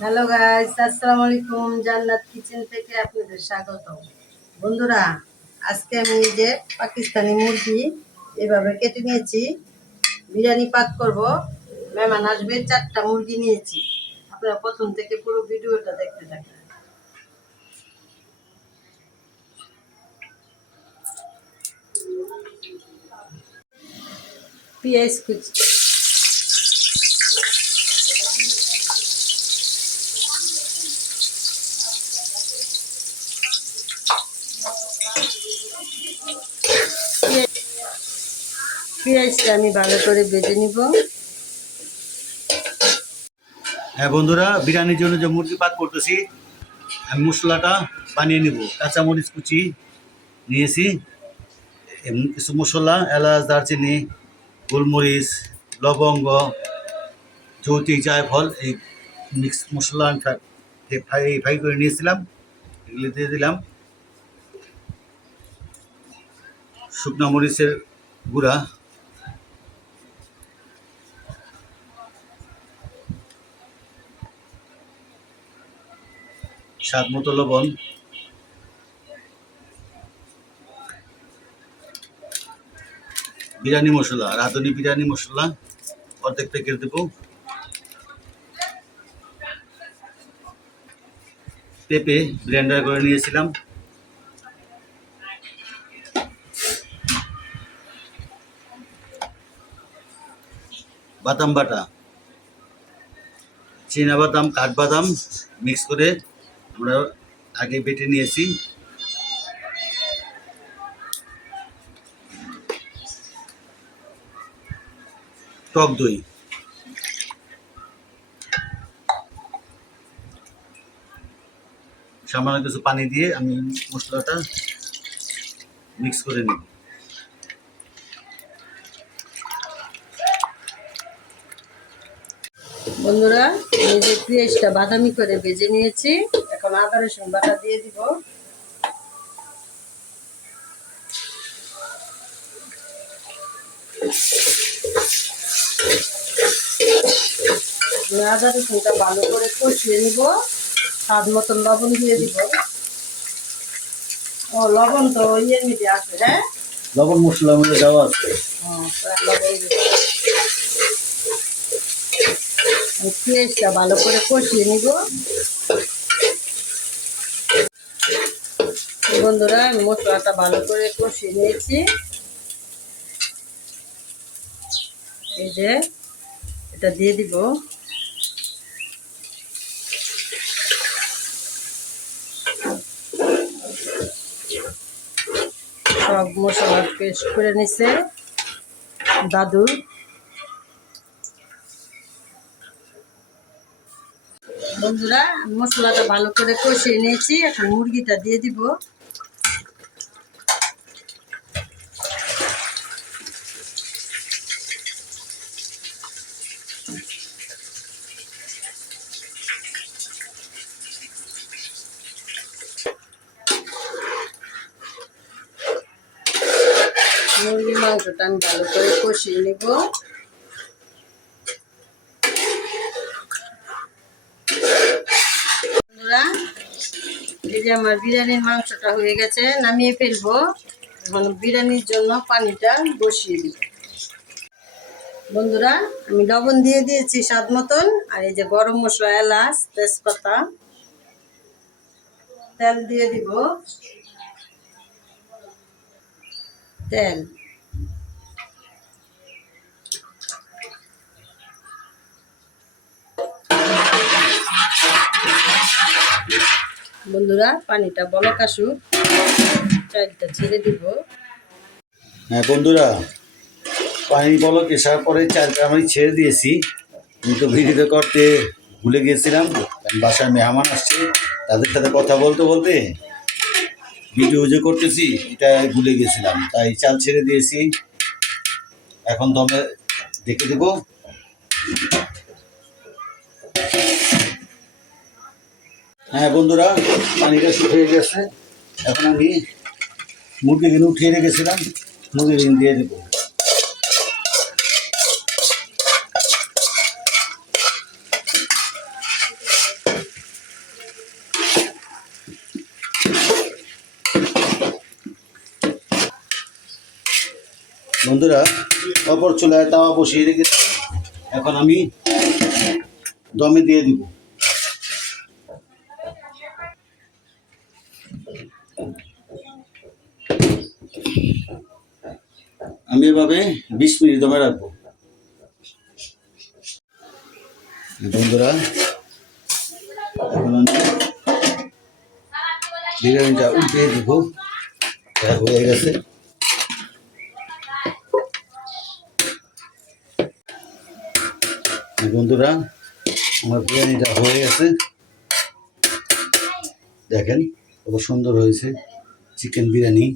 Hello guys আসসালামু আলাইকুম জান্নাত কিচেন থেকে আপনাদের স্বাগত বন্ধুরা, আজকে আমি যে পাকিস্তানি মুরগি এভাবে কেটে নিয়েছি। বিরিয়ানি পাক করব। মেহমান আসবে, চারটা মুরগি নিয়েছি। আপনারা প্রথম থেকে পুরো ভিডিওটা দেখতে থাকেন। পেঁয়াজ কুচি। হ্যাঁ বন্ধুরা, বিরিয়ানির জন্য যে মুরগি পাক করতেছি, আমি মশলাটা বানিয়ে নিব। কাঁচামরিচ কুচি নিয়েছি কিছু মশলা, এলাচ, দারচিনি, গোলমরিচ, লবঙ্গ যৌতিক জায়ফল, এই মিক্স মশলা আমি ফ্রাই- ফ্রাই করে নিয়েছিলাম, এগুলি দিয়ে দিলাম। শুকনো মরিচের গুঁড়া। স্বাদ মতো লবণ। বিরিয়ানি মশলা, রাঁধুনি বিরিয়ানি মশলা অর্ধেক প্যাকেট দেবো। পেঁপে ব্লেন্ডার করে নিয়েছিলাম। বাদাম বাটা বাদাম কাঠবাদাম মিক্স করে আমরা আগে বেটে নিয়েছি। টক দই। সামান্য কিছু পানি দিয়ে আমি মশলাটা মিক্স করে নিব। বন্ধুরা এই যে পেঁয়াজটা বাদামি করে বেজে নিয়েছি। এখন আদা রসুন বাটা দিয়ে দিব। আদা রসুনটা ভালো করে কষিয়ে নিব। স্বাদ মতন লবণ দিয়ে দিব। ও লবণ তো ইয়ের মধ্যে আছে হ্যাঁ? লবণ মশলার মধ্যে দেওয়া আছে। প্রায় লবণ আমি পেঁয়াজটা ভালো করে কষিয়ে নিব। বন্ধুরা, আমি মশলাটা ভালো করে কষিয়ে নিয়েছি। এই যে, এটা দিয়ে দিব। সব মশলা পেস্ট করে নিছে দাদু বন্ধুরা, মশলাটা ভালো করে কষিয়ে নিয়েছি। এখন মুরগিটা দিয়ে দিব। মুরগির মাংসটা আমি ভালো করে কষিয়ে নেব বন্ধুরা এই যে আমার বিরিয়ানির মাংসটা হয়ে গেছে, নামিয়ে ফেলব। এখন বিরিয়ানির জন্য পানিটা বসিয়ে দিব। বন্ধুরা, আমি লবণ দিয়ে দিয়েছি স্বাদ মতন, আর এই যে গরম মশলা, এলাচ, তেজপাতা, তেল দিয়ে দিব। তেল। বন্ধুরা, পানিটা বলক আসুক। চালটা ছেড়ে দিব। হ্যাঁ বন্ধুরা, পানি বলক এসার পরে চালটা আমি ছেড়ে দিয়েছি। আমি তো ভিডিও করতে ভুলে গিয়েছিলাম। বাসায় মেহমান আসছে, তাদের সাথে কথা বলতে বলতে ভিডিও যে করতেছি, এটা ভুলে গেছিলাম তাই চাল ছেড়ে দিয়েছি। এখন দমে দেখে দেবো। হ্যাঁ বন্ধুরা, পানিটা শুকিয়ে গেছে। এখন আমি মুরগি কিনে উঠিয়ে রেখেছিলাম, মুরগি কিনে দিয়ে দেবো। বন্ধুরা, অপর চুলায় তাওয়া বসিয়ে রেখেছি এখন আমি দমে দিয়ে দিব। আমি এভাবে বিশ মিনিট দমে রাখব। বন্ধুরা বিরিয়ানিটা দিব। হয়ে গেছে। বন্ধুরা, আমার বিরিয়ানিটা হয়ে গেছে। দেখেন। কত সুন্দর হয়েছে। চিকেন বিরিয়ানি।